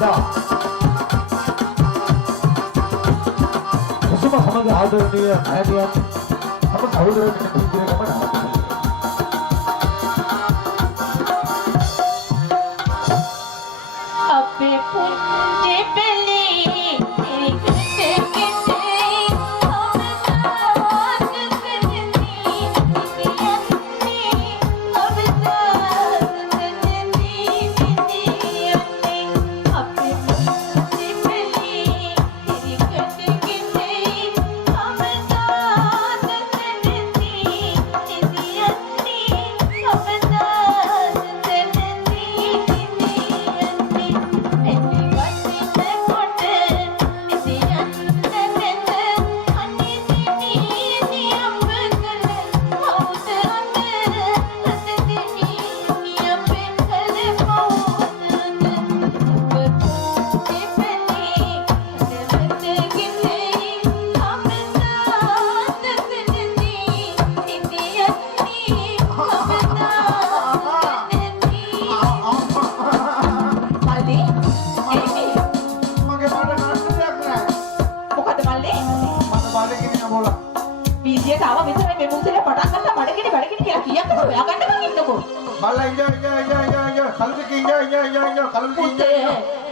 එදා කුසුම සමග ආදරණීය මෑණියන් තම සහෝදරයන් පිළිගැනීමට ආරම්භ අපේ පුංචි බෙලී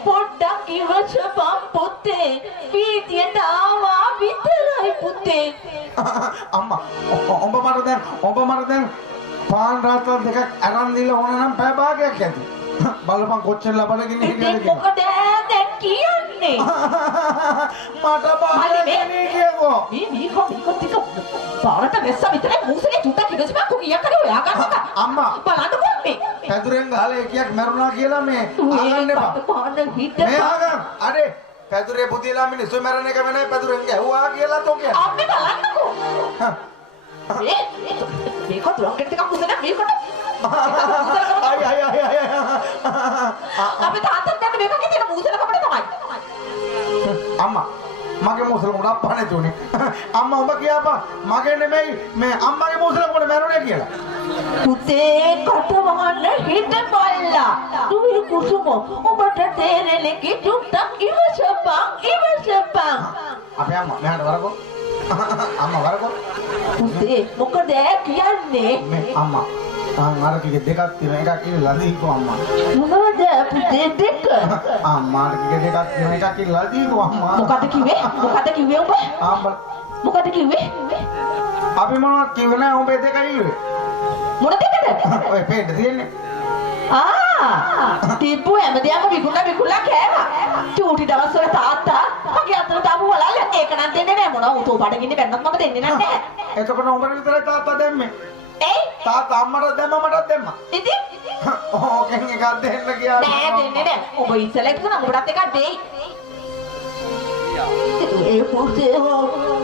පොඩ්ඩක් ඉවසපම් පුතේ වීදියට ආවා විතරයි පුතේ අම්මා ඔබ මට දැන් පාන් රාත්‍රී දෙකක් අරන් දීලා ඕන නම් පැය භාගයක් ඇති බලපන් කොච්චර ලබනගෙන හිටියද කියලා මොකද දැන් කියන්නේ මට බාරන්නේ කියකෝ මේ ටික පාරට මෙස්ස විතරයි මූසලේ තුටක් ඉවසපම් කොකියක් කරේ ඔයා ගන්නක අම්මා බලන්නකෝ මේ පැදුරෙන් ගහලා එකයක් මරුණා කියලා මේ ආගන්න එපා මේ ආගම් අර පැදුරේ පුතියලා මිනිස්සු මරන එක වෙනයි පැදුරෙන් ගැහුවා කියලා තෝ කියන්නේ අපි බලන්නකෝ මේක තුරංගෙට ටිකක් මුසන මේකට අය අපි තාත්තට දැන් මේකේ තියෙන මූසල කපඩ තමයි අම්මා මගේ මූසල උඩ අප්පානේ තුනේ අම්මා ඔබ කියපන් මගේ නෙමෙයි මේ අම්මගේ මූසල උඩ මැරුණේ කියලා පුතේ කටවහන්න හිටපල්ලා දුවි කුසුම ඔබට තේරෙන්නේ කිටුට්ටක් ඉවසපන් අපේ අම්මා මෙහාට වරකෝ අම්මා වරකෝ පුතේ මොකද කියන්නේ මේ අම්මා අර කිගේ දෙකක් තියෙන එකක් කියලා ලදීකෝ අම්මා මොනවද පුතේ දෙක අම්මාට කිගේ දෙකක් තියෙන එකක් කියලා ලදීකෝ අම්මා මොකද කිව්වේ ඔබ අම්මා මොකද කිව්වේ අපි මොනවද කිව්වේ නෑ ඔබේ දෙකයි ඉන්නේ මොන දෙකද ඔය පේන්න තියෙන්නේ තිබ්බු හැමදේම විකුණලා කෑවා චූටි දවස්වල තාත්තා මගේ අතට දාපු වලල්ල ඒක නම් දෙන්නේ නෑ මොනවා උතෝ බඩගින්නේ බැන්නත් මම දෙන්නේ නැහැ එතකොට උඹට විතරයි තාත්තා දැම්මේ ඒ තාත්තා අම්මට දැම්ම මටත් දැම්මා ඉතින් ඕකෙන් එකක් දෙන්න කියලා නෑ දෙන්නේ නෑ ඔබ ඉස්සෙල්ලා ඉතින් උඹටත් එකක් දෙයි ඒ පුතේ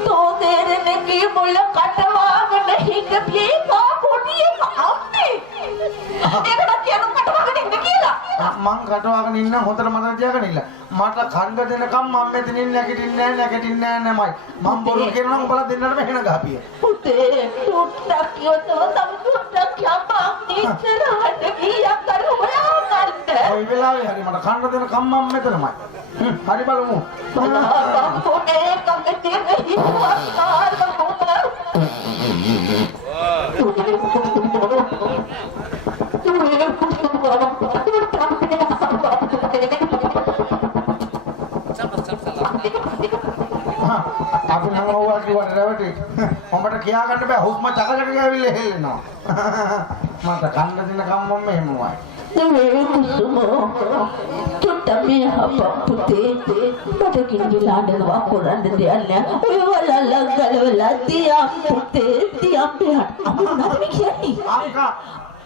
තෝ දෙරනේ කී මුල කටවාගෙන හිටපියේ පොඩි එක අම්මේ ඒකට කියනවා කටවාගෙන ඉන්න කියලා මං කටවාගෙන ඉන්න හොඳට මතක තියාගෙන ඉන්න මට කණ්ඩ දෙනකම් මම මෙතනින් නැගිටින්නේ නෑමයි මම බොරු කියනවා උඹලා දෙන්නට මෙහෙන ගහපිය පුතේ ටුට්ටක් කියනවා සම්පූර්ණක් යම්මා ඉස්සරහට ගියක් කරුවා ගන්න ඔය වෙලාවේ හරි මට කණ්ඩ දෙනකම් මම මෙතනමයි හරි බලමු පොඩේ කම්කේ හිතුවා අපි නම් ඕවා කිව්වට රැවටි ඔබට කියා ගන්න බෑ හුස්ම චකචක ගෑවිල්ලා හෙල්ලෙනවා මට කන්න දෙනකම් මම මෙහෙමයි මේ කුසුම තුට්ටමේ හපපුතේ මට කිංගිලා අඬනවා කරන්න දෙයක් නෑ ඔය වලල්ල ගලවලා තියා පුතේ තියා පිටට අපි මොනවද මේ කියන්නේ අංකා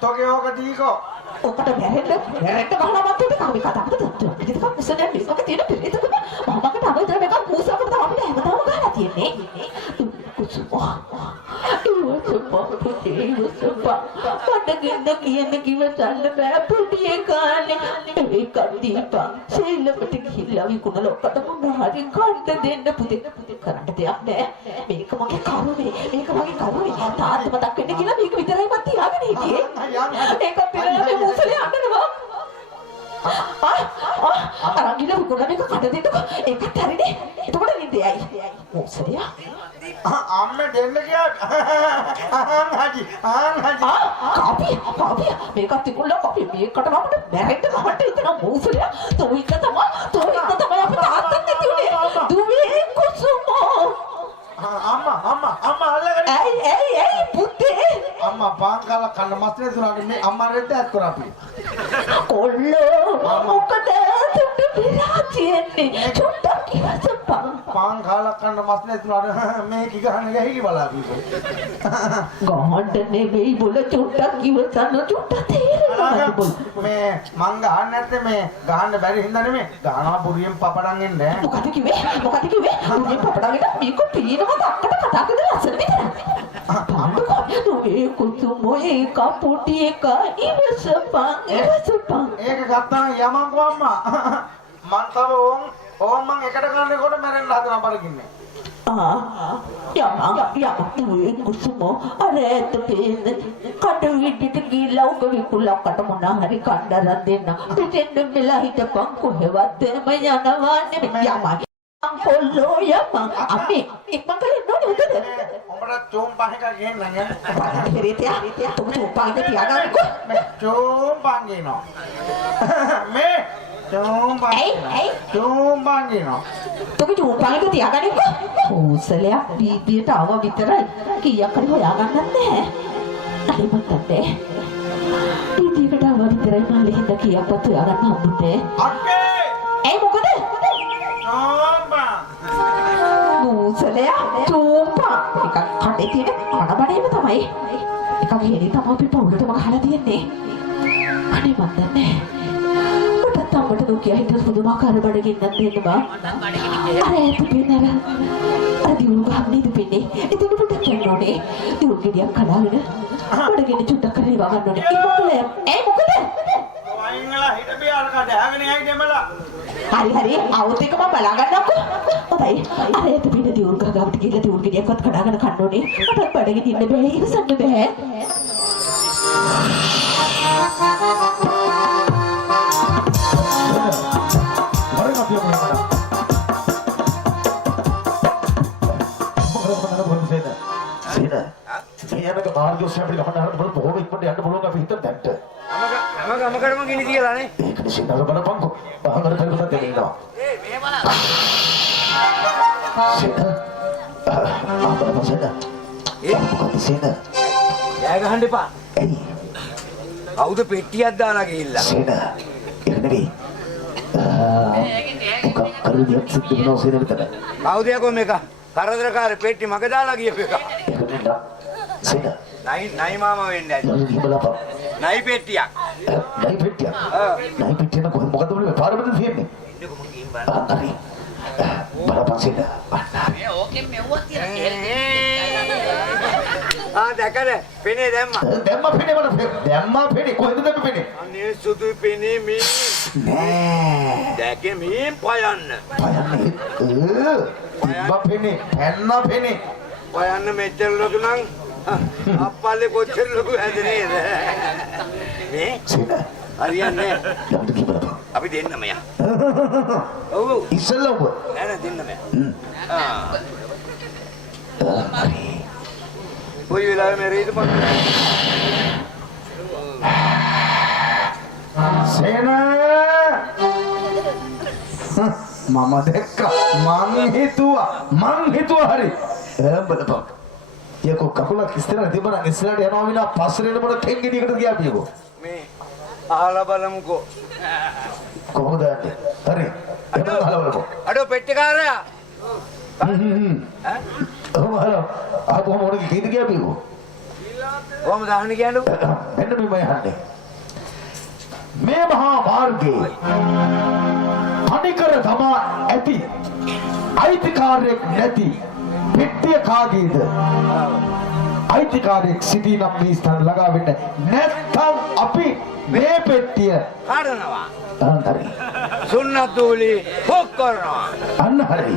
තෝගේ ඕක දීකෝ ඔකට වැරෙන්න ගහනවා මත අපි කතා කරද්දී ඉතින් කුසලෙන් මේක තියෙන පිළිතුරක මමකට අවුතර මේක කුසලකට අපිට හැමදාම ගහලා තියෙන්නේ කුසුම ඉවසපා පඩගින්න කියන කිවසන්න බෑ පුඩි එකානේ ඒක දීපා සෙල්ලමට ගිහිල්ලා විකුණලා ඔකට මොන හරි කන්න දෙන්න පුතේ කරන්න දෙයක් නෑ මේක මගේ කරුවේ තාත්තා මතක් වෙන්න කියලා මේක විතරයි මම තියාගෙන හිටියේ ඒක පිරලා මේ මුසලේ අඬනවා අරන් ගිහලා විකුණලා මේක කඩ දෙන්නකෝ. ඒකත් හරිනේ. එතකොට නිදයයි. මොසරියා. අම්මේ දෙන්න කියා. ආන්හාජි. කාපි මේකත් විකුණලා කාපි මේකට මම බැරෙන්න මට ඉතන මොසරියා. තෝ එක තමයි අපි තාත්තත් නැති උනේ. දුවේ කුසුමෝ. අම්මා අල්ලගෙන. ඇයි පුතේ. අම්මා පාන් කාලා කන්න මස් නේදුනාට මේ අම්මා රෙද්ද ඇත් කරා අපි. කොල්ලෝ මොකද තුට්ටු පිරා තියන්නේ. චුට්ටක් ඉවසපන්. පාන් කාලා කන්න මස් නේදුනාට මේ කිගහන්න ගහයි බලාපි. ගහන්න නෙවෙයි බොල චුට්ටක් ඉවසන්න චුට්ට තේරෙනවා බොල. මේ මං ගහන්න නැත්තේ මේ ගහන්න බැරි හින්දා නෙමෙයි. ගහනවා පුරියෙන් පපඩන් එන්නේ. මොකද කිව්වේ? උනේ පපඩගෙට මේක පීනවත් අක්කට කතා කරලා ලස්සන විතරක්. පාඩුකෝ ඒ කුතුමෝ ඒක පොටි එක ඉවසපන්. ඒක ගත්තා යමන්කෝ අම්මා. මං තව ඕම් මං එකට ගන්නකොට මැරෙන්න හදනවා බලකින්නේ. ඒ කුතුමෝ අර ඇත්ත පේන කට විදිට ගිහලා උග විකුලකට මොන හරි කණ්ඩායම් දෙන්න. පිටින් මෙලා හිටපන් කොහෙවත් එම යනවා නෙමෙයි යමයි. කොල්ලෝ යමන් අපි ඉක්මන් කරලා නෝනේ උදේද උඹට චෝම් පහක ගේන්න නෑ පරිතියා තුමු චෝම් පහක තියාගන්නකෝ මේ චෝම් පංගේනෝ මේ චෝම් පංගේනෝ තුමු චෝම් පහක තියාගන්නකෝ හොසලයක් බීබියට ආව විතරයි කීයක් හරි හොයාගන්නත් නැහැ අනේ මත්තේ බීබියට ආව විතරයි මල්ලි හින්දා කීයක්වත් හොයාගන්න හම්බුනේ අක්කේ ඒ මොකද මුසලයා චෝම්පා එකක් කඩේ තියෙන කනබඩේම තමයි එකක් හෙලි තමයි අපි පොඩටම ගහලා තියන්නේ අනේ මන් දන්නේ මට තමයි දුකිය හිතස් පුදුමාකාර බඩගින්නක් දෙන්න බා අර ඇති පින්නර අදියු ගහන්නේ දෙපින්නේ ඉතින් පුතක් කියනෝනේ දුකියක් කඩාගෙන බඩගින්න චුට්ටක් කරේ වහන්න ඕනේ ඉක්මනට ඒ මොකද වයින්ගලා හිට බියාර කඩ හැගෙන යයි දෙමලා හරි අවුත් එක මම බලා ගන්නම්කෝ. හොඳයි. අර එත පිට දියුල් ගාවට ගිහලා දියුල් ගෙඩියක්වත් කඩාගෙන කන්න ඕනේ. මටත් බඩගින්න ඉන්න බෑ. ඉවසන්න බෑ. මරණ අපිය මොනවා. සීන. මේක මාර්ගෝස්සේ අපිට ගමන් හරට බලන්න කොහොම ඉක්මනට යන්න බලන්න අපි හිත දැක්ට. අම කරමු ගිනි තියලා නේ. ඒක නිසින්ද බලපන්කෝ. බහංගර කරපුවා දෙන්නවා. මේ බලා. සීන. අපරම සීන. මොකද සීන? ජය ගහන්න එපා. එයි. කවුද පෙට්ටියක් දාලා ගිහිල්ලා? සීන. ඒක නෙවෙයි. මොකක් කරුණියක් සිද්ධ වෙනව සීන විතර. කවුද යකෝ මේක? කරදරකාර පෙට්ටි මග දාලා ගියපු එක. ඒක නෙන්න. සීන. නයි මාමා වෙන්නේ ඇයි? බලපන්. නයි පෙට්ටියක්. නයි පෙට්ටියක්. නයි පෙට්ටිය නෝ මොකද උනේ පාරවල තියෙන්නේ? හරි. බලපන් සීන. මේ ඕකෙන් මෙව්වක් තියලා දැකද? පෙනේ දැම්මා. දැම්මා පෙනේ කොහෙද දැම්ම පෙනේ? අනේ සුදු පෙනේ මේ නෑ. දැකේ මේ පයන්න. තිබ්බා පෙනේ පයන්න මෙච්චර ලොකු නම් අප්පල්ලේ කොච්චර ලොකු හැදෙන්නේ නේද? මේ සීන. හරියන්නේ යන්න කිව්වද? අපි දෙන්නම යා. ඔව් ඉස්සෙල්ලා ඔබ. නෑ දෙන්නම යා. හරි. කොයි වෙලාවෙ මේ රේද පොත් සේන මම දැක්කා මං හිතුවා හරි බලපන් යකෝ කකුලක් ඉස්සරහට තිබුණා ඉස්සරහට යනවා විනා පස්සට එනකොට කෙන්ගෙඩියකට ගියා පියකෝ මේ අහලා බලමුකෝ කොහොමද යන්නේ හරි එතන අහලා බලපන් අඩෝ පෙට්ටිකාරයා හරි ආපහු මොනක කීද ගියා පියකෝ කොහමද අහන්නේ කියන්නේ මෙන්න මේ මම යන්නේ මේ මහා මාර්ගයේ තනිකර තමා ඇති අයිතිකාරයෙක් නැති පෙට්ටිය කාගේද අයිතිකාරයෙක් සිටිනම් මේ ස්ථාන ළඟා වෙන්න නැත්නම් අපි මේ පෙට්ටිය කාරණවා හරි සුන්නතුලි හොක් කරනවා අන්න හරි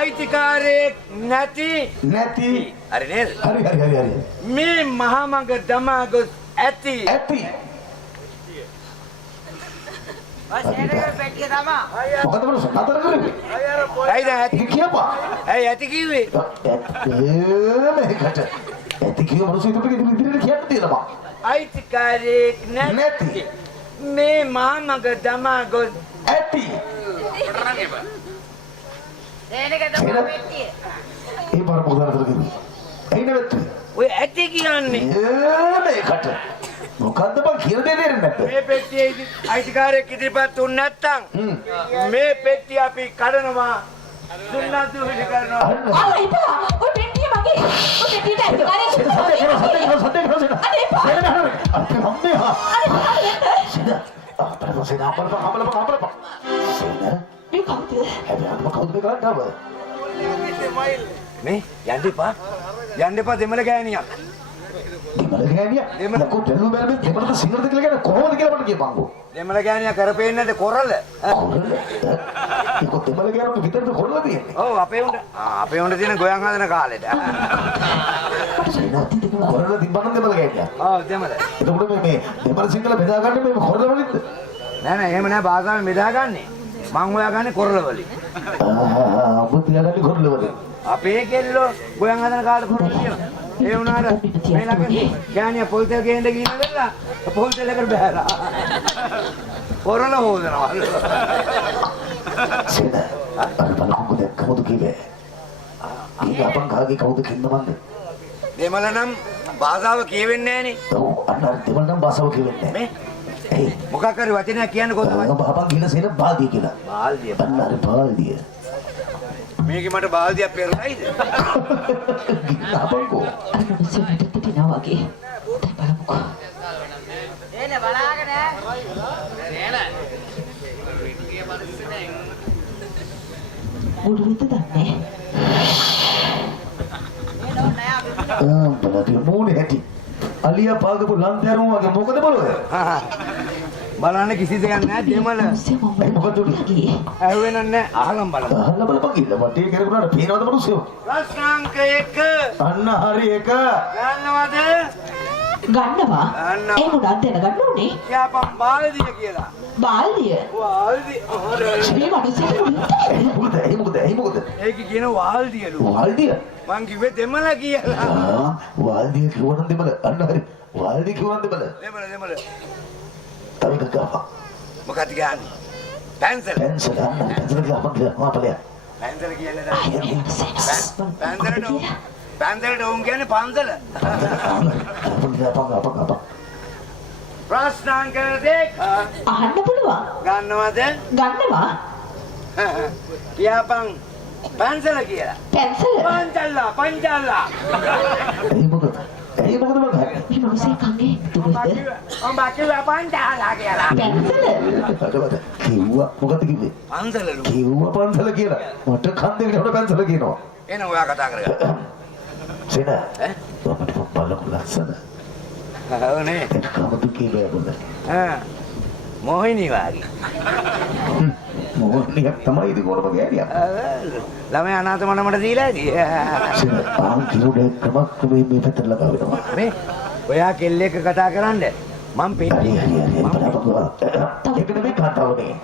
අයිතිකාරයෙක් නැති හරි නේද හරි මේ මහා මඟ දමා ගොස් ඇති මොකද මොන සතර කරේ? ඇයි දැන් ඇති? ඒක කියපා. ඇයි ඇති කිව්වේ? මේකට. ඇති කිය මොනසු ඉදිරියට කියන්න තියෙනවා. අයිතිකාරයෙක් නැති. මේ මාමග තමා ගොස් ඇති. ඒ බර පොදාරතර කිව්වේ. ඇයි නැවතුනේ? ඔය ඇති කියන්නේ මේකට. මොකද්ද බං කියලා දෙන්නේ නැත්නම්? මේ පෙට්ටියේ අයිතිකාරයෙක් ඉදිරිපත් වුනේ නැත්තම් මේ පෙට්ටිය අපි කඩනවා දුන්නාතු හිටි කරනවා. ආ එපා. ඔය පෙට්ටිය මගේ. ඔය පෙට්ටියට අයිතිකාරයෙක් මේ යන්න එපා. යන්න එපා දෙමළ ගෑණියක්. දෙමළ ගෑණියා ලකෝ දෙල්ලු බැලුවේ දෙමළට සිංහලද කියලා කියන්නේ කොහොමද කියලා මට කියපන්කෝ. දෙමළ ගෑණියා කරපේන්නේ නැද්ද කොරළ? කොරළ? ඒක දෙමළ ගෑණියට විතරද කොරළ තියෙන්නේ? ඔව් අපේ උන්ට තියෙන ගොයන් හදන කාලෙට. කොරළ තිබ්බනම් දෙමළ ගෑණියා. ඔව් දෙමළ. එතකොට මේ දෙමළ සිංහල බෙදාගන්නේ මේ කොරළ වලින්ද? නෑ එහෙම නෑ භාෂාවෙන් බෙදාගන්නේ. මං හොයාගන්නේ කොරළ වලින්. ඔබ තියාගන්නේ කොරළ වලින්. අපේ කෙල්ලෝ ගොයන් හදන කාලේ කොරළ කියනවා. ඒ වුණාට මේ ළඟදී ගෑණියා පොල් තෙල් ගේන්න ගිහිල්ලා පොල් තෙල් එකට බෑලා. කොරළ හොදනවා. සේද අර බලකෝ දැක්කමද කිව්වේ. ඊට අපන් කාගේ කවුද කින්නවන්ද? දෙමළ නම් භාෂාව කියවෙන්නේ නෑනේ. ඔව් අන්න දෙමළ නම් භාෂාව කියවෙන්නේ මේ නෑ. මොකක් හරි වචනයක් කියන්න කොහොමද? අපන් කියන සේන බාල්දිය කියලා. බාල්දිය. අන්න අර බාල්දිය. මේකේ මට බාල්දියක් පෙරලයිද? අපන්කෝ. අර මිනිස්සු වැඩට තිනවා වගේ. දැන් බලමුකෝ. එනේ බලාගෙන මුළුවිත දන්නේ. බලපිය මූණේ ඇති. අලියා පාගපු ලන්තරුන් වගේ මොකද බලන්නේ? බලන්න කිසි දෙයක් නෑ දෙමළ. ඒ මොකද උනේ? ඇහුවේ නෑ අහලම් බලන්න. අහන්න බලපන් ඉන්න මට ඒක කරුණාට පේනවද මිනිස්සු? ප්‍රශ්නාංක 1 අන්න හරි එක. ගන්නවද? ගන්නවා. ඒ මොකක්ද දැනගන්න ඕනේ? කියපම් බාල්දිය කියලා. බාල්දිය. වාල්දිය. මේ මිනිස්සු මොකද? ඒක කියන වාල්දියලු. වාල්දිය? මං කිව්වේ දෙමළ කියලා. වාල්දිය කිව්වනම් දෙමළ. අන්න හරි. වාල්දිය කිව්වනම් දෙමළ. දෙමළ. තව එකක් ගාපන්. මොකක්ද කියන්නේ? පැන්සල්. පැන්සල් අන්න පැන්සල් ගාපන් මාපලයා. පැන්සල් කියන්නේ පැන්සලට උන් කියන්නේ පන්සල. අපන්. ප්‍රශ්නාංක 2 අහන්න පුළුවන්. ගන්නවද? ගන්නවා. කියපම් පැන්සල කියලා. පැන්සල. පංචල්ලා. ඒ මොකද මම මේ මිනිස්සු කන්නේ දුවද? මම කිව්වා පංචල්ලා කියලා. පැන්සල. කිව්වා මොකද කිව්වේ? පන්සලලු. කිව්වා පන්සල කියලා. මට කන් දෙකට උඩ පන්සල කියනවා. එන ඔයා කතා කරගන්න. සේන ඔබට බලපු ලස්සන. ඔව්නේ. ඒක කවුද කිව්වේ බොද? මොහිනී වාගේ. මොහොනියක් තමයි ඉතින් කොරම ගෑනියක්. ළමයි අනාථ මනමට දීලා ඇති. සේන ආන් කිරුඩේ ක්‍රමක් මේ පැත්තට ලගා වෙනවා. මේ ඔයා කෙල්ලෙක් කතා කරන්න මම පෙන්නේ. හරි ඒක නෙමෙයි කතාවනේ.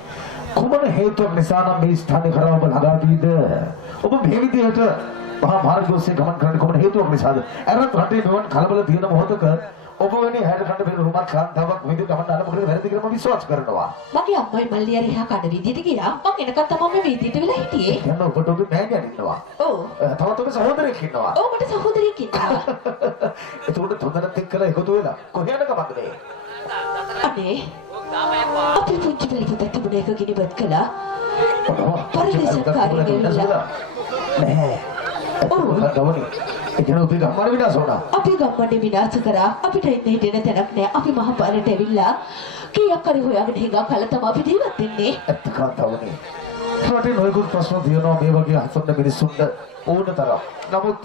කුමන හේතුවක් නිසා නම් මේ ස්ථානේ කරා ඔබ ළඟා කීද? ඔබ මේ විදිහට මහා මාර්ගෝසේ ගමන් කරන්නේ කුමන හේතුවක් නිසාද? අරත් රටේ මෙවන් කලබල තියෙන මොහොතක ඔබ වෙන්නේ හැර කන්න බැරි රුමත් කාන්තාවක් විදි ගමන් අර මොකද වැරදි කියලා මම විශ්වාස කරනවා. මගේ අම්මයි මල්ලිය රිහා කඩ විදියට ගියා. මම එනකන් තමයි මේ විදියට වෙලා හිටියේ. එහෙනම් ඔබට ඔබේ මෑණියන් ඉන්නවා. ඔව්. තවත් ඔබේ සහෝදරයෙක් ඉන්නවා. ඔව් මට සහෝදරියක් ඉන්නවා. එතකොට තුන්දෙනෙක් එක්කලා එකතු වෙලා කොහේ යන ගමන්ද මේ? අනේ. අපි පුංචි පිළිපොතක් තිබුණ එක ගිනිපත් කළා. පරිදේශකාරී ගෙවිලා. නෑ. ඔව් ගමනේ. ඒක නෝ අපි ගම්මාන විනාශ වුණා. අපි ගම්මනේ විනාශ කරා. අපිට ඉන්න හිටින තැනක් නෑ. අපි මහ පාරට ඇවිල්ලා කීයක් හරි හොයාගෙන හිඟා කළා තමයි අපි ජීවත් වෙන්නේ. ඇත්ත කතාවනේ. රටේ නොයෙකුත් ප්‍රශ්න තියෙනවා මේ වගේ හසුන්න මිනිස්සුන්ට ඕන තරම්. නමුත්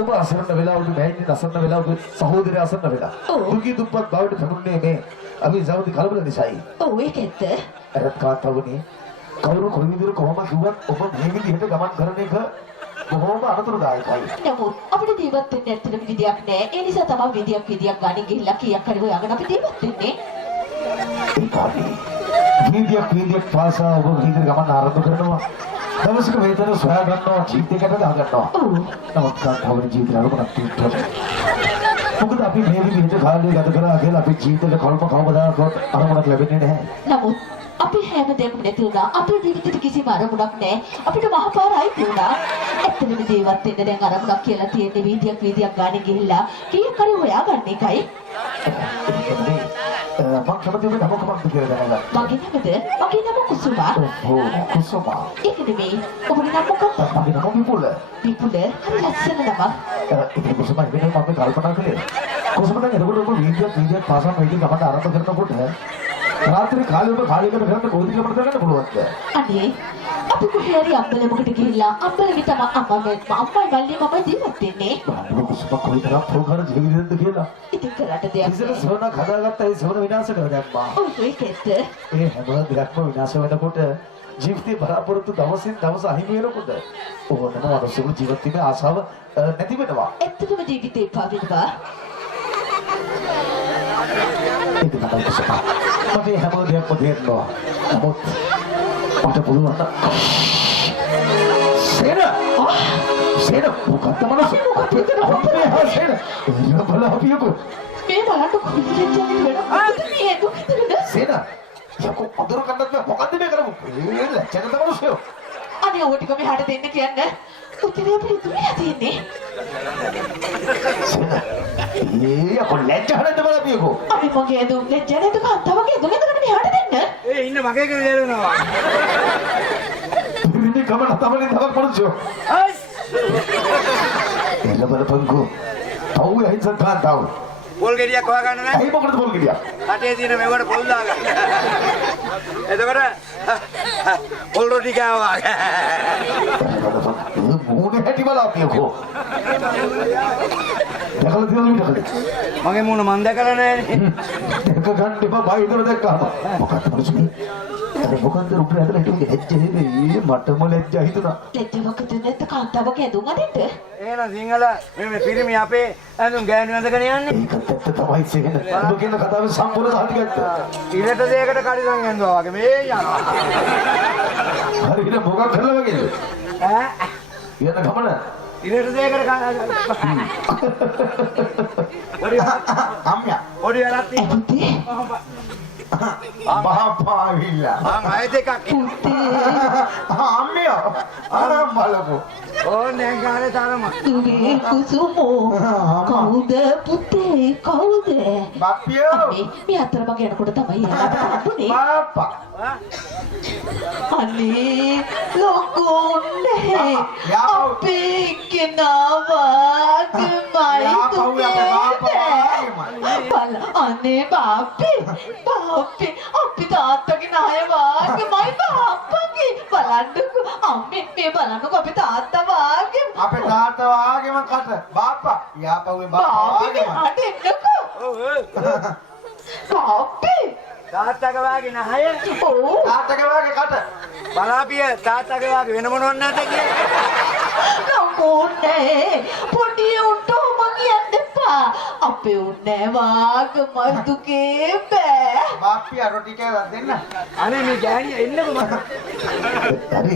ඔබ අසරණ වෙලා උඩ මෑණියන් අසරණ වෙලා උඩ සහෝදරය අසරණ වෙලා. දුකී දුප්පත් බවට පැමුණේ මේ අපි සෞදි කලබල නිසායි. ඔව් ඒකෙත්. අරත් කතාවනේ. කවුරු කොයි විදිහට කොහොම කිව්වත් ඔබ මේ විදිහට ගමන් කරන එක බොහොම අනතුරුදායකයි. නමුත් අපිට ජීවත් වෙන්න ඇත්තටම විදියක් නෑ. ඒ නිසා තමයි විදියක් ගානේ ගිහිල්ලා කීයක් හරි හොයාගෙන අපි ජීවත් වෙන්නේ. ඒ කාගේ කීදියක් පාසා ඔබ විහිදෙන ගමන් ආරම්භ කරනවා. දවසක වේතන සොයා ගන්නවා ජීවිතයකට දා ගන්නවා. නමුත් කාටවත් ජීවිතය අරමුණක් තියෙන්නේ. මොකද අපි මේ විදිහට කාලය ගත කරා කියලා අපි ජීවිතේ කවදාකවත් අරමුණක් ලැබෙන්නේ නැහැ. නමුත් අපි හැම දෙයක්ම නැති වුණා. අපේ ජීවිතේට කිසිම අරමුණක් නැහැ. අපිට මහපාරයි වුණා. ඇත්තටම දේවත් වෙන්න දැන් අරමුණක් කියලා තියෙන්නේ වීදියක් ගානේ ගිහිල්ලා කීයක් හරි හොයාගන්න එකයි. මම කැමති වෙන නම කොහොමද කියලා දැනගන්න. මගේ නම කුසුමා. ඔව් කුසුමා. ඒක නෙමෙයි. ඔබේ නම මොකක්ද? මගේ නම විපුල. විපුල. හරි ලස්සන නමක්. ඒක කුසුමා වෙන මම කල්පනා කළේ. කුසුමා දැන් එතකොට ඔබ වීදියක් පාසා මේ ගමන ආරම්භ කරනකොට රාත්‍රී කාලෙම කරන්න කොහොමද කියලා මට දැනගන්න පුළුවන්ද? අනේ අපි කොහේ හරි අම්බලමකට ගිහිල්ලා අම්බලෙ තම අම්මයි මල්ලි මම ජීවත් වෙන්නේ. කුසුමා කොයිතරම් ප්‍රෝග්‍රෑම් ජීවිතෙන්ද කියලා. ඉතින් කරට දෙයක් ඉතින් සෝනා හදාගත්ත ඒ සෝන විනාශ කරගත්තා. ඔව් ඒකෙත්. ඒ හැම දෙයක්ම විනාශ වෙනකොට ජීවිතේ බලාපොරොත්තු දවසින් දවස අහිමි වෙනකොට ඕනම වරසුළු ජීවිත වීමේ ආසාව නැති වෙනවා. ඇත්තටම ජීවිතේ පාවෙනවා. ඒක තමයි කුසුමා. මට හැම දෙයක්ම තේරෙනවා. නමුත් මට පුළුවන් නම් සේන මොකක්ද මනස මොකක්ද සේන බලපියකෝ මේ බලන්න කොහෙද යන්නේ වෙනවද මේ දුකිතද සේන යකෝ අඳුර කන්නත් මොකද්ද මේ කරමු ලැජ්ජන තමනුසයෝ අනේ ඔය ටික මෙහාට දෙන්න කියන්නේ උත්තරේ අපිට දුන්නා තියෙන්නේ සේන යකෝ ලැජ්ජහනද බලපියකෝ අපි මගේ දුන්නේ ජනේත කාන්තාවගේ දුන්නකට මෙහාට දෙන්න ඒ ඉන්න මගේ කෙරේ දෙනවා. ඉන්නේ කමන තමයි තවක් පොරොච්චෝ අයිස් එළ බලපංකෝ පව් යහින්සන් කාන්තාව පොල් ගෙඩියක් හොයාගන්න නැහැ. ඇයි මොකටද පොල් ගෙඩියක් කටේ තියෙන මෙවට පොල් දාගන්න. එතකොට පොල් රොටි කෑවා. මූණේ හැටි බලපියකෝ දැකලා තියෙනවද මගේ මූණ මන් දැකලා නැහැනේ. දෙක ගන්න එපා බයිදර දැක්කම මොකක්ද මොකද අර මොකක්ද රුපියල් ඇදලා හිටුනේ ඇජ්ජේ මටම ලැජ්ජා හිතුණා ලැජ්ජාවක් දෙන්නත් කාන්තාවගේ ඇඳුම් අදින්න එහෙනම් සිංහල මේ පිරිමි අපේ ඇඳුම් ගෑනු ඇඳගෙන යන්නේ. ඒකත් ඇත්ත තමයි සෙගෙන ඔබ කියන කතාවේ සම්පූර්ණ සාධිකත්වය ඉරට දෙයකට කඩිසම් ඇඳුවා වගේ මේ යනවා. හරියට මොකක් කරලා වගේද ඈ යන ගමන ඉරට දෙයකට අම්මයා පොඩි වෙලක් ඇත්තේ මහපාවිලා මං ආයෙත් එකක් අම්මයා බලපො ඕනේ ගානේ තරම. තුගේ කුසුමෝ කවුද පුතේ කවුද බප්පියෝ මේ අතර මගේ යනකොට තමයි යාළුවා හම්බුනේ බාප්පා අනේ ලොකුනේ අපේ කෙනාවාගේ බල අනේ බාප්පි අපි තාත්තගේ නාය වාගේ මයි බාප්පගේ බලන්නකෝ අම්මේ මේ බලන්නකෝ අපි තාත්තා වාගේ අපේ තාත්තා වාගේම කට බාප්පා යාපුවේ බාප්පි බාප්පා මෙහාට එන්නකෝ බාප්පි තාත්තගේ වාගේ නහය. ඔව් තාත්තගේ වාගේ කට බලාපිය තාත්තගේ වාගේ වෙන මොනවක් නැත කියේ. නෝනේ පොඩි උන්ට ඔම කියන්න එපා අපේ උන්නේ වාගම දුකේ බෑ බාප්පියා රොටි කෑවා දෙන්න අනේ මේ ගෑණිය එන්නකො මට. හරි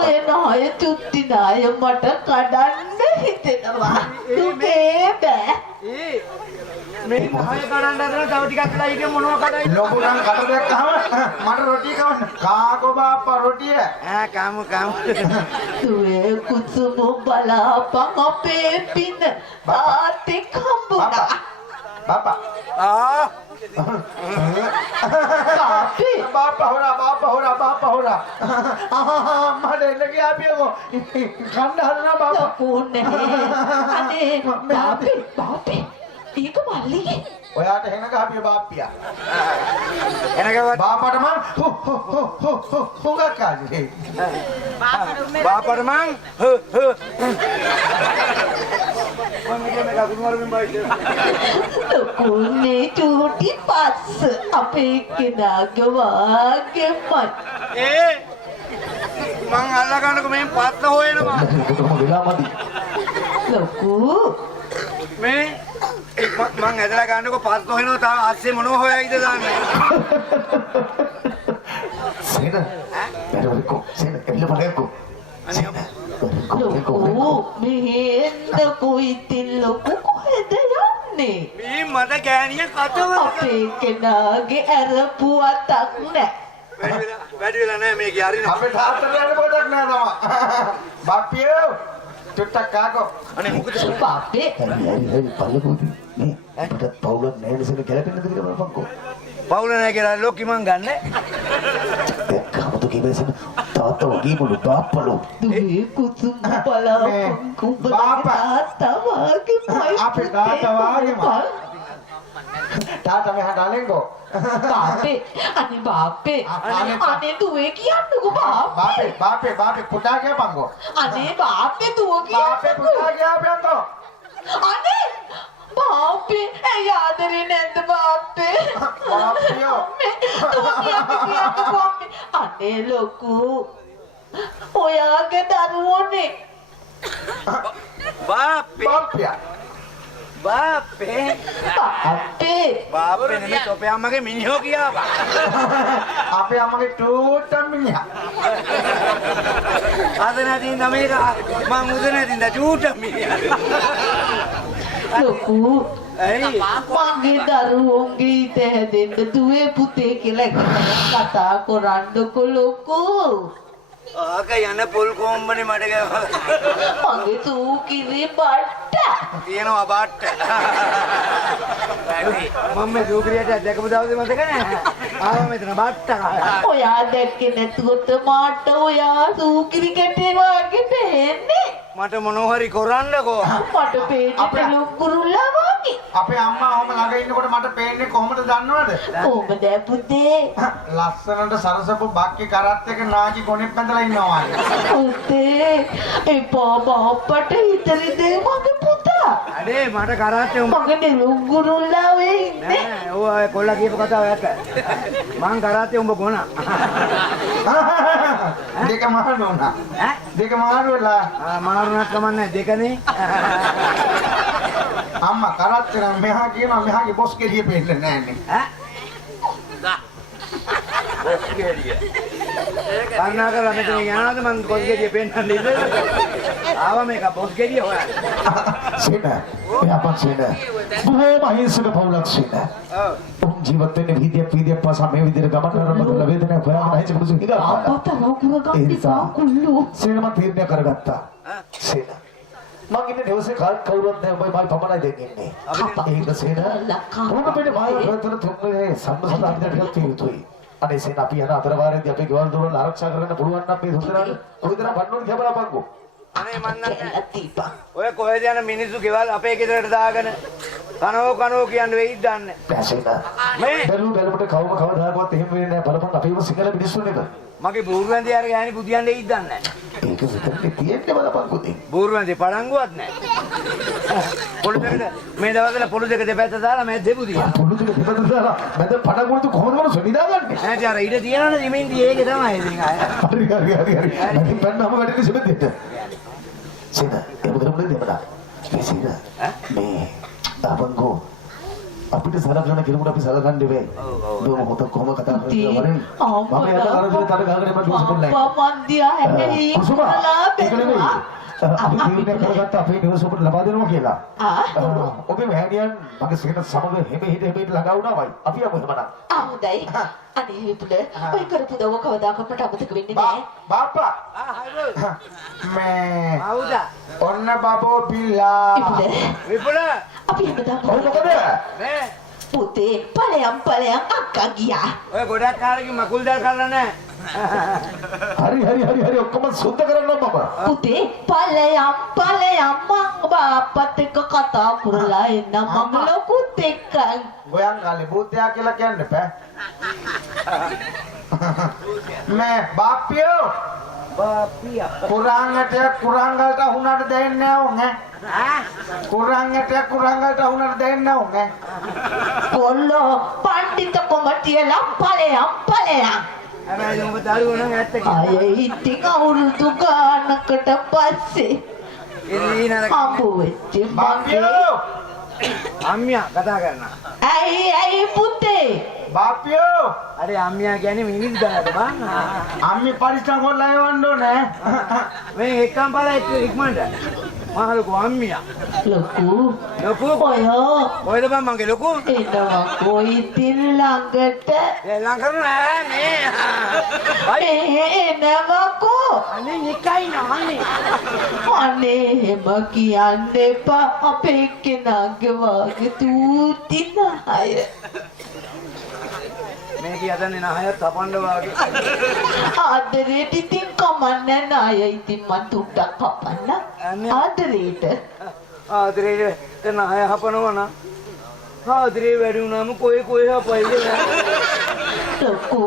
ඔය නාය චුට්ටි නාය මට කඩන්න හිතෙනවා දුකේ බෑ ඒ මේ නහය කඩන්න හදන තව ටිකක් වෙලා ඉතින් මොනවා කඩයිද? ලොකු නම් කට දැක්කම මට රොටි කවන්න කාකෝ බාප්පා රොටිය කමු. තුවේ කුසුම බලාපන් අපේ පින තාත්තේ කම්බුණා බාප්පා තාත්තේ बापा हो रहा मारे लगे आप ये वो खाना ना बापा ලොකුනේ අනේ බාප්පි ඒක මල්ලිගේ ඔයාට හෙන ගහපිය බාප්පියා එනකවත් බාපට මං හුඟක් කාජේ බාපට මං ලොකුනේ චූටි පස්ස අපේ කෙනාගේ වාගේමයි ඒ මං අල්ල ගන්නකො මේ පත්ත හොයනවා. කොතම වෙලාමදි ලොකු මේ මං ඇදලා ගන්නකො පත්ත හොයනවා. තාම අස්සේ මොනව හොයයිද දන්නේ. සේන බැලුවකෝ සේන එල්ල බලයකෝ සේන ලොකු මෙහෙන්ද කොයිතින් ලොකු කොහෙද යන්නේ? මේ මට ගෑණිය කතව අපේ කෙනාගේ ඇරපු අතක් නෑ. වැඩි වෙලා නැහැ මේක හරිනේ. අපේ තාත්තට යන්න පොඩක් නෑ තම බාප්පියෝ චුට්ටක් කාකෝ අනේ මොකද පාපේ හරි පල්ලකෝදී නේ අපිට පවුලක් නැහැ නේද ගැලපෙන්නද කියලා බලපන්කෝ පවුල නැහැ කියලා ලොක්කි මං ගන්න. කවුද කිව්වේසන තාත්තා වගේ මොළු බාප්පලෝ දුවේ කුතුම් බලාපන් කුඹලගේ තාත්තා වාගේ අපේ තාත්තා වාගේම. තාත්තා මෙහාට ආලෙන්කෝ පාපේ අනේ බාපේ අනේ දුවේ කියන්නකෝ බාපේ बापे पुटा क्या पंगो අනේ බාපේ දුව बापे पुटा කියන්නකෝ क्या पे तो අනේ බාපේ ඇයි ආදරේ නැද්ද බාපේ बापियो දුව කියන්නකෝ අනේ ලොකු ඔයාගේ දරුවෝනේ බාප්පේ बापिया බාප්පේ බාපේ බාප්පේ නෙමෙයි තොපේ අම්මගේ මිනිහෝ කියාවා. आपे अम्मा टूटम मिया අද නැතිනම් මේක මං උද නැතිනම් චූටම් මිනිහා. ලොකු ඇයි මගේ දරුවෝන්ගේ හිත හැදෙන්න දුවේ පුතේ කියලා කතා කරන්නකො ලොකු ආක යන පොල් කොම්බනේ මට මගේ තූ කිරි බට්ට කියනවා බාට්ට. මම මේ දූකරියට දැකපු දවසේ මතක නැහැ. ආවා මෙතන බාට්ට කාලා. ඔයා දැක්කේ නැතුවට මාට ඔයා තූ කිරි කැටේ වගේ පේන්නේ මට මොනවා හරි කරන්නකෝ. මට පේන්නේ ලුකුරුල්ලා වගේ අපේ අම්මා ඔහම ළඟ ඉන්නකොට මට පේන්නේ කොහොමද දන්නවද කොහමද පුතේ ලස්සනට සරසපු බක්කේ කරත් එක නාකි කොනෙක් බඳලා ඉන්නවා පුතේ එපා බාප්පට හිතරි දේ මගේ පුතා අනේ මට කරාටේ උඹ මගේ ලුකුරුල්ලා වෙ ඉන්නේ නෑ ඔය කොල්ලා කියපු කතාව ඇත්ත. මං කරාටේ උඹ ගොනා. දෙක මාරු වුණා ඈ දෙක මාරු වෙලා මාරුණක් කමන්නේ දෙකනේ. අම්මා කරත් නම් මෙහා කියනවා මෙහාගේ බොස් කෙලිය පෙන්නේ නෑනේ ඈ බොස් ගෙඩිය. කන්නා කරලා මෙතන යනවාද මං බොස් ගෙඩිය පෙන්නන්න ඉන්නේ. ආවා මේක බොස් ගෙඩිය හොයන්න. සේන එයාපත් සේන බොහොම අහිංසක පවුලක් සේන උන් ජීවත් වෙන්නේ විදිය පාසා මේ විදියට ගමන් කරන බදල වේදනාවක් හොයාගෙන හිත කුසු හිතා අපත නෝකුර ගන්නේ කුල්ලු සේන මම තීරණය කරගත්තා සේන මං ඉන්නේ දවසේ කවුරුත් නැහැ ඔබයි මයි පමණයි දෙන්නේ ඉන්නේ ඒක සේන කොහොමද මේ මාය කරතර තුන්නේ සම්බසලා අපිට ටිකක් යුතුයි අනේ සේන අපි යන අතර වාරයේදී අපේ ගෙවල් දොරවල් ආරක්ෂා කරගන්න පුළුවන් නම් මේ හොඳට කොයිතරම් වන්නෝද කියලා බලපන්කෝ අනේ මන් නැහැ. දීපා ඔය කොහෙද යන මිනිස්සු ගෙවල් අපේ ගෙදරට දාගෙන කනෝ කියන්නේ වෙයිද දන්නේ. පැසෙන මේ බැලුවට කවදාවත් එහෙම වෙන්නේ නැහැ බලපන් අපේම සිංහල මිනිස්සු නේද මගේ බූරුවන්දි අර ගෑණි බුදියන් දෙයිද දන්නේ නැහැ. ඒක විතරනේ තියෙන්නේ බලපන් කුදී බූරුවන්දි පඩංගුවක් නැහැ. පොළු දෙකට මේ දවස්වල පොළු දෙක දෙපැත්ත දාලා මම දෙබුදිය. පොළු දෙක දෙපැත්ත දාලා මැද පඩගුවතු කොහොමද මොන සොනිදාගන්නේ නැටි අර ඊට තියනවනේ සිමෙන්ති ඒකේ තමයි ඉතින් ආය. හරි මැදින් පන්නම වැඩේ සිබෙද්දට සේන ඒක මොකද දෙමඩා මේ සේන මේ අපංගෝ අපිට සලකන කෙනෙකුට අපි සලකන්නේ වෙයි. දුම හොත කොහොම කතා කරන්නේ වරෙන්. මම යන කරදරේ තර ගහගෙන මම දුවසපොන්නේ. අප්පා මන්දියා හැකේ කුසුමා ඒක නෙමෙයි. අපි තීරණය කරගත්ත අපේ නිවසකට ලබා දෙනවා කියලා. ඔබේ මෑණියන් මගේ සේන සමග හැම හිට ළඟා වුණාමයි. අපි යමු එහෙමනම්. හොඳයි අනේ විපුල ඔය කරපු දව කවදාකවත් මට අමතක වෙන්නේ නැහැ බාප්පා හයිබෝ මේ ආවුදා ඔන්න බබෝ බිල්ලා විපුල අපි හැමදාම මොකද මේ පුතේ ඵලයන් අක්කා ගියා ඔය ගොඩක් කාලෙකින් මකුල් දැල් කරලා නැහැ. හරි ඔක්කොම සුද්ධ කරන්න මම පුතේ ඵලයන් මං බාප්පත් එක්ක කතා කරලා එන්න මම ලොකුත් එක්ක ගෝයන් ගාලේ භූතයා කියලා කියන්න බෑ මේ බාප්පියෝ බාපියා කුරාංගට කුරාංගලට වුණාට දෙන්නේ නැහැ ආ කුරාංගට කුරාංගලට වුණාට දෙන්නේ නැහැ කොල්ලෝ පඬිත කොමටියලා ඵලයන් හැබැයි උඹ දරුවෝ නම් ඇත්ත කියලා. අය ඉතින් අවුරුදු ගානකට පස්සේ ඉතින් නේද හම්බු වෙච්ච බාප්පියෝ අම්මියා කතා කරනවා. ඇයි පුතේ बापियो අර අම්මියා කියන්නේ මිනිස් ගානට බං. අම්මි පරිස්සම් කරලා එවන්න ඕනේ. මේ එකම් බල ඉක්මනට. මහලුකු අම්මියා. ලොකු ලොකු ඔය කොහෙද බං මගේ ලොකු? එනවා කොයි තින් ළඟට ලං කරන්නේ නේ. එනවකෝ අනේ නිකයි නහනේ. අනේ එහෙම කියන්න එපා අපේ කෙනාගේ වාගේ තූති නහය මේ කියදන්නේ නහයත් අපණ්ඩ වාගේ. ආදරේට ඉතින් කමන්නේ නෑ ඉතින් මං තුට්ටක් කපන්න ආදරේට ආදරේ නහය හපනවා නම් ආදරේ වැඩි වුණාම කොයි හපයිද ලොකු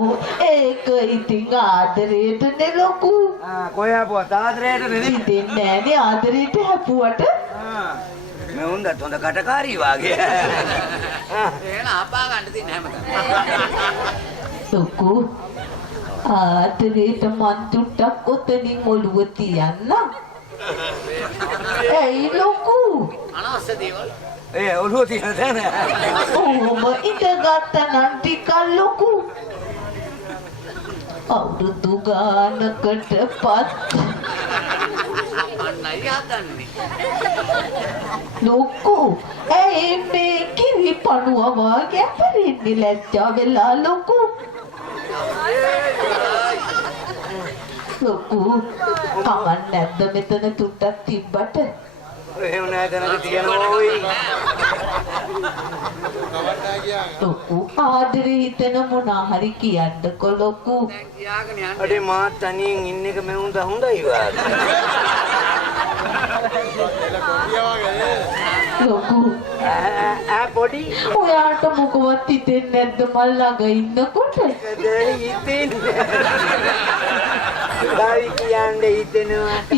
ඒක ඉතින් ආදරේටනේ ලොකු කොයි හපුවත් ආදරේට නෙමෙයි. ඉතින් නෑනේ ආදරේට හැපුවට මේ හොඳට හොඳ කටකාරී වාගේ. එහෙනම් අපා ගන්න තියෙන හැමදාම. ලොකු ආදරේට මං තුට්ටක් ඔතනින් ඔළුව තියන්න ඇයි ලොකු අනවශ්‍ය දේවල්. ඒ ඔළුව තියෙන තැන. ඔහොම ඉඳගත්තනම් ටිකක් ලොකු අවුරුදු ගානකට පත් අන්නයි හදන්නේ. ලොකු ඇයි මේ කිරි පණුව වාගේ අපරින්නේ ලැජ්ජා වෙලා ලොකු ලොකු කමක් නැද්ද මෙතන තුට්ටක් තිබ්බට එහෙම නෑ දැනට තියනවා ඔයි. ලොකු ආදරේ හිතන මොනා හරි කියන්නකො ලොකු කියාගෙන යන්න. අඩේ මාත් තනියෙන් ඉන්න එක මම හොඳයි වාගේ. ලොකු පොඩි ඔයාට මොකවත් හිතෙන්නේ නැද්ද මල් ළඟ ඉන්නකොට හිතෙනවා.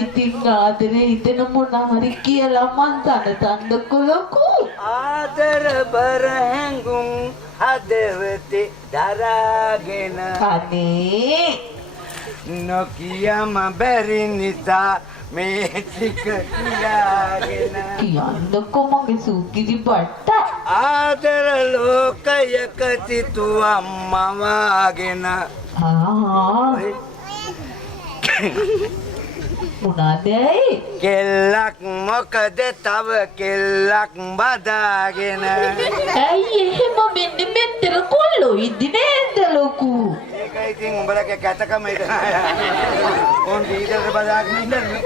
ඉතින් ආදරේ හිතෙන මොනා හරි කියලා මං තනතන්නකො ලොකු ආදර බර හැඟුම් හදවතේ දරාගෙන අනේ නොකියම බැරි නිසා මේ ටික කියාගෙන කියන්නකො මගේ සුකිරි බට්ට ආදර ලෝකයක තිතුවම් මවාගෙන මොනාදයි කෙල්ලක් මොකද තව කෙල්ලක් බදාගෙන ඇයි එහෙම මෙන්න මෙතර කොල්ලෝ ඉදි නේද ලොකු ඒකයි ඉතින් උඹලගේ කැතකම ඉතන ඕන් දීදර බදාගෙන ඉන්නනේ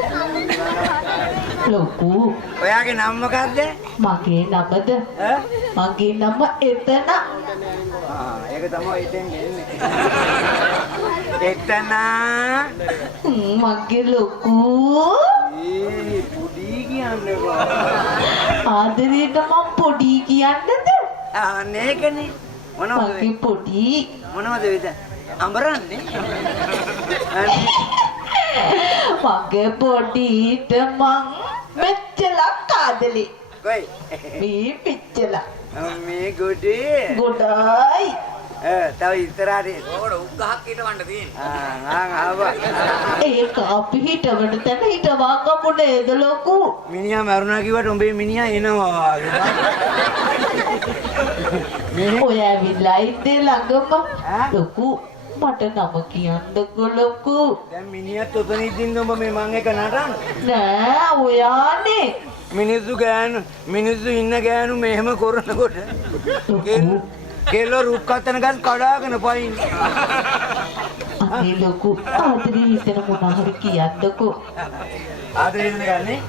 ලොකු ඔයාගේ නම මොකද්ද මගේ නමද ඈ මගේ නම එතන ඒක තමයි ඉතින් එන්නේ එතන මගේ ලොකු පුඩි කියන්නේ ආදරේට මම පොඩි කියන්නද නේකනේ මොනවද මගේ පොඩි මොනවද වේද අඹරන්නේ මගේ පොඩිට මං මෙච්චලක් ආදලේ කොයි මේ පිච්චලා මේ ගොඩේ ගොඩයි තව ඉස්සරහට ඕකට උග්ගහක් හිටවන්න තියෙන්නේ. ආවා ඒක අපි හිටවන තැන හිටවා ගමු නේද ලොකු මිනිහා මරුණා කිව්වට උඹේ මිනිහා එනවා ඔය ඇවිල්ලා ඉන්නේ ළඟම ඈ? ලොකු මට නම කියන්නකෝ ලොකු දැන් මිනිහත් උතන ඉඳින්න උඹ මේ මං එක නටන්න නෑ ඔයානේ මිනිස්සු ඉන්න ගෑනු මෙහෙම කරනකොට ලොකු කෙල්ල රුක් අතන ගස් කඩාගෙන පයින් අනේ ලොකු ආදරේ හිතන මොනා හරි කියන්නකෝ ආදරෙන් ගන්නේ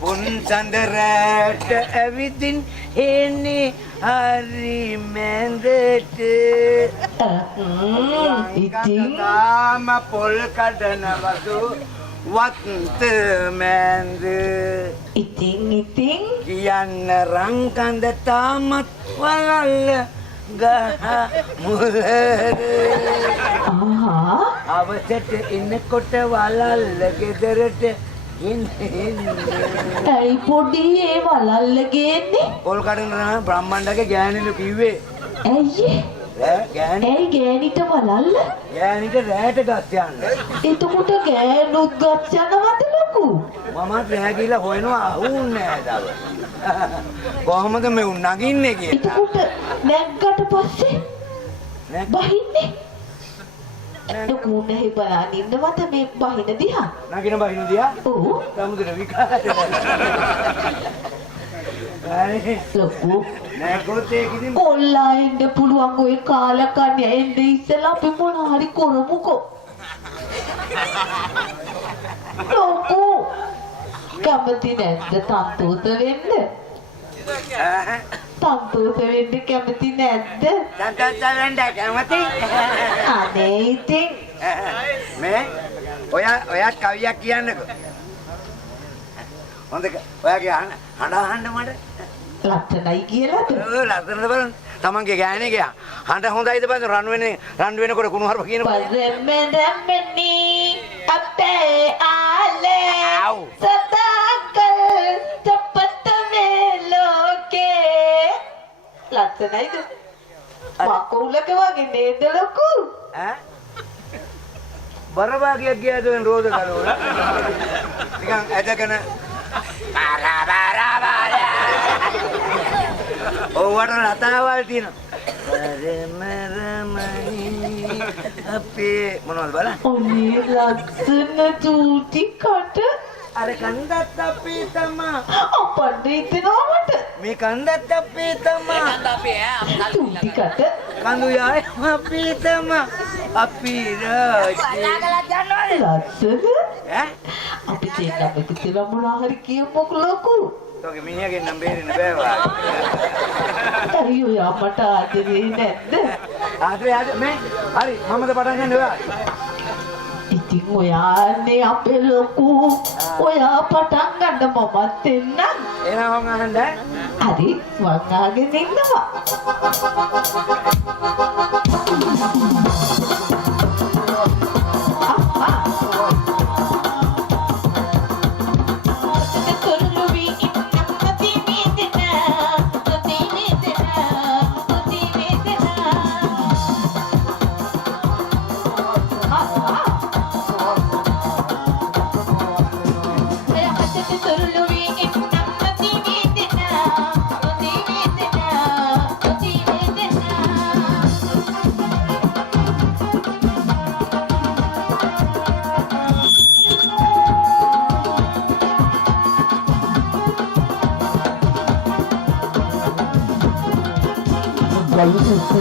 පොන් චන්දරට ඇවිදින් එන්නේ හරි මැන්දට ඉතින් තාම පොල් කඩනවදු වත්ත මැන්ද ඉතින් කියන්න රංකන්ද තාමත් වලල්ල ගහ මුලද ආහා අවසට එන්නකොට වලල්ල ගෙදරට ඇයි පොඩි ඒ වලල්ල ගේන්නේ පොල් කඩන බ්‍රහ්මණ්ඩගේ ගෑනිලු කිව්වේ ඇයි ගෑනි ඇයි ගෑනිට වලල්ල ගෑනිට රැට ගස් යන්න එතකොට ගෑනුත් ගස් යනවද ලොකු මමත් රෑ ගිහලා හොයනවා අහුන්නේ නැහැ කොහොමද මේ උන් නගින්නේ කියලා. එතකොට නැග්ගට පස්සේ නෑ. බහින්නේ. නුකුනේ බලන් ඉන්නවද මේ බහින දිහා? නගින බහිනු දියා. ඔව්. සමුද්‍ර විකාරය. අනේ ලොකු නෑ කොතේ කිදින් කොල්ලා එන්න පුළුවන් ඔය කාලකන්‍ය එන්න ඉස්සෙල්ලා අපි මොන හරි කරමුකෝ. ලොකු කැමති නැද්ද තන්තුත වෙන්න? තන්තුත වෙන්න කැමති නැද්ද? තන්තන්තලෙන්ද කැමති. අනේ ඉතින් මේ ඔයාත් කවියක් කියන්නකෝ. හොඳ ඔයාගේ හඬ අහන්න මට. ලස්සනයි කියලාද? ලස්සනද බලන්න. තමන්ගේ ගෑණේ ගියා. හඬ හොඳයිද බලන්න රන් වෙනකොට කුණු හරප කියනකොට. පරමෙන්දමනි අපේ ආලේ ආව්. සදාකල් තපත මෙලෝකේ ලස්සනයිද? වකුලක වගේ නේද ලොකු? ඈ බරභාගයක් ගියාද වෙන රෝද ගලවල. නිකන් ඇදගෙන ඔවට රතාවල් තියෙනවා. අපේ මොනවද බලන්න. ඔනේ ලස්සන චූටි කට අර කන්දත් අපේ තමා. අපඩ හිතෙනවට මේ කන්දත් අපේ තමා. කන්ද අපේ ඈ චූටි කට කඳු යාය අපේ තමා. අපි රාජේ. ලස්සන ඈ අපි දෙන්නම එකතු වෙලා මොනවා හරි කියමුකෝ ලොකු. තෝගේ මිනිහගෙන් නම් බේරෙන්න බෑ වා. අයියෝ යාමට ආදරේ නැද්ද? ආදරේ මේ හරි මමද පටන් ගන්න ඔයා. ඉතින් ඔයානේ අපේ ලොකු ඔයා පටන් ගන්න මමත් එන්නම්. එහෙනම් මං අහන්න. හරි වංගාගෙන ඉන්නවා.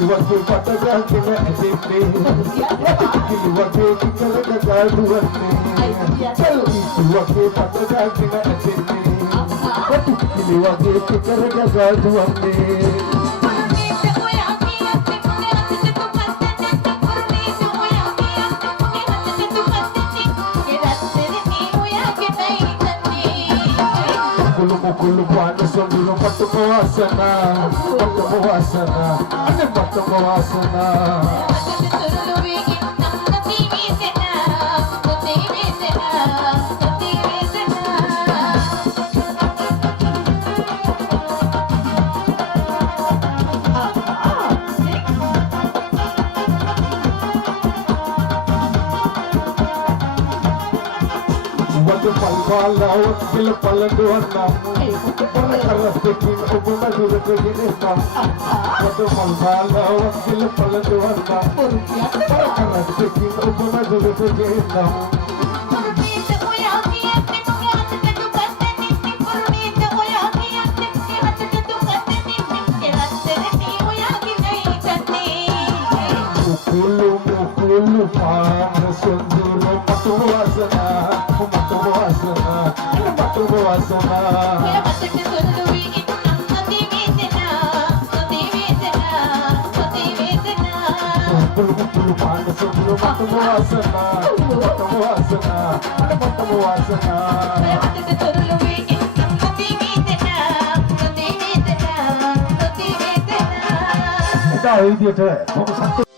වගේ පටගාගෙන ඇදෙන්නේ කිලි වගේ කිකලක ගාඩුවන්නේ වගේ පටගාගෙන ඇදෙන්නේ කිලි වගේ කිකලක ගාඩුවන්නේ Kulu pada sebelum patu mewasana, ada patu mewasana. Waktu palpala, waktu palanduana. Karrastekin ubuna durukulinam. Waktu palpala, waktu palanduana. Karrastekin ubuna durukulinam. Mukulu pang sunduro matu wasana. Dah, ini dia tu.